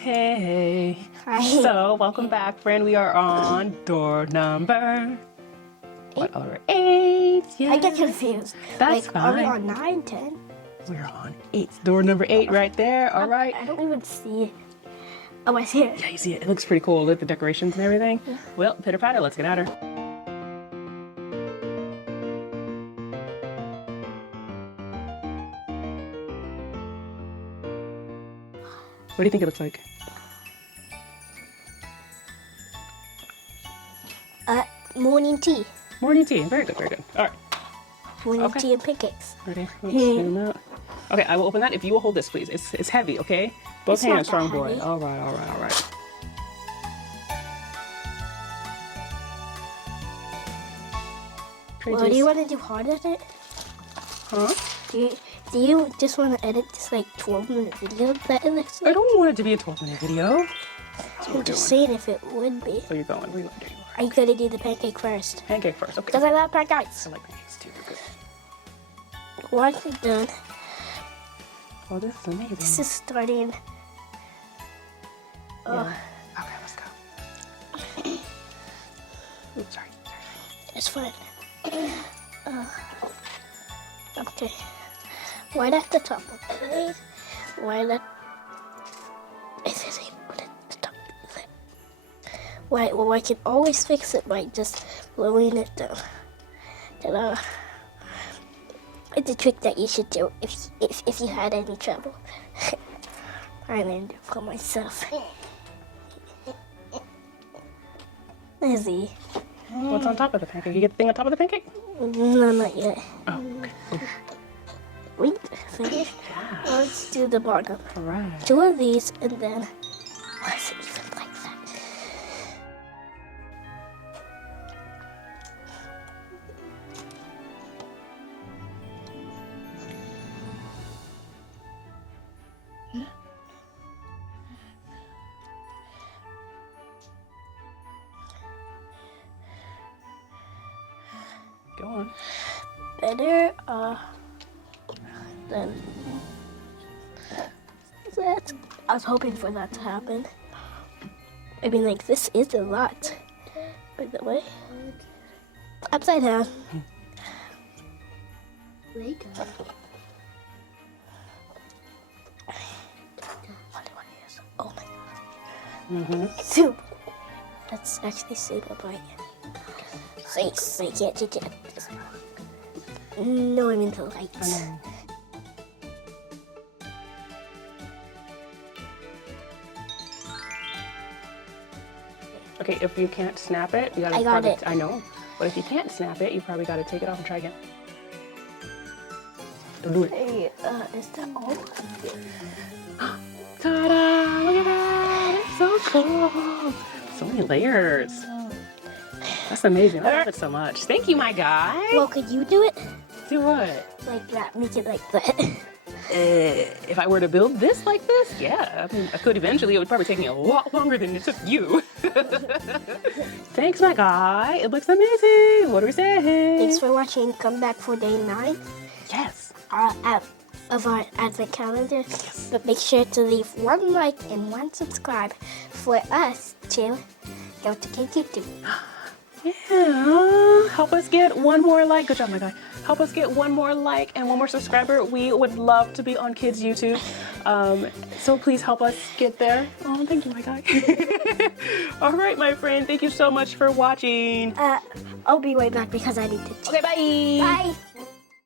Hey. Hi. So, welcome back, friend. We are on door number... What are 8? Yeah. I get confused. That's like, are we fine. on 9, 10? We're on 8. Door number 8 right there. All right. I don't even see it. Oh, I see it. Yeah, you see it. It looks pretty cool with the decorations and everything. Yeah. Well, pitter patter, let's get at her. What do you think it looks like? Morning tea. Morning tea. Very good, very good. All right. Morning Okay. tea and pancakes. Ready? Let's zoom out. Okay, I will open that. If you will hold this, please. It's heavy, okay? Both It's not hands, strong that boy. heavy. All right, all right, all right. Well, do you want to do hard at it? Huh? Do you just want to edit this like 12-minute video that it looks I like? don't want it to be a 12-minute video. I'm just saying if it would be. So you're going. What are you going to do? Are you gonna do the pancake first? Pancake first. Okay. Because I love pancakes. I like pancakes too. They're good. Once it's done, Oh, this is amazing. this is starting. Yeah. Okay, let's go. Sorry. It's fine. Okay. Right at the top. Okay. Right at. Is it put it at the top? Right. Well, I can always fix it by just lowering it down. Ta-da. It's a trick that you should do if you had any trouble. I learned it for myself. Izzy. What's on top of the pancake? You get the thing on top of the pancake? No, not yet. Oh, okay. Wait, finish. Let's do the bottom. All right. 2 of these, and then why is it even like that? Go on. Better, than that. I was hoping for that to happen. I mean, like, this is a lot, by the way. Upside down. Lego. Oh my god. Mm-hmm. Soup. That's actually super bright. So you can't change it. No, I mean the lights. Okay, if you can't snap it, you gotta. I got it. I know, but if you can't snap it, you probably gotta take it off and try again. Don't do it. Hey, is that all? Ta-da! Look at that! It's so cool. So many layers. That's amazing. I love it so much. Thank you, my guy. Well, could you do it? Do what? Like that, make it like that. If I were to build this like this, yeah. I mean, I could eventually. It would probably take me a lot longer than it took you. Thanks, my guy. It looks amazing. What do we say? Thanks for watching. Come back for day 9 Yes. of our advent calendar. But make sure to leave 1 like and 1 subscribe for us to go to KQ2. Yeah. Help us get 1 more like. Good job, my guy. Help us get 1 more like and 1 more subscriber. We would love to be on Kids YouTube. So please help us get there. Oh, thank you, my guy. All right, my friend. Thank you so much for watching. I'll be right back because I need to. Okay, bye. Bye.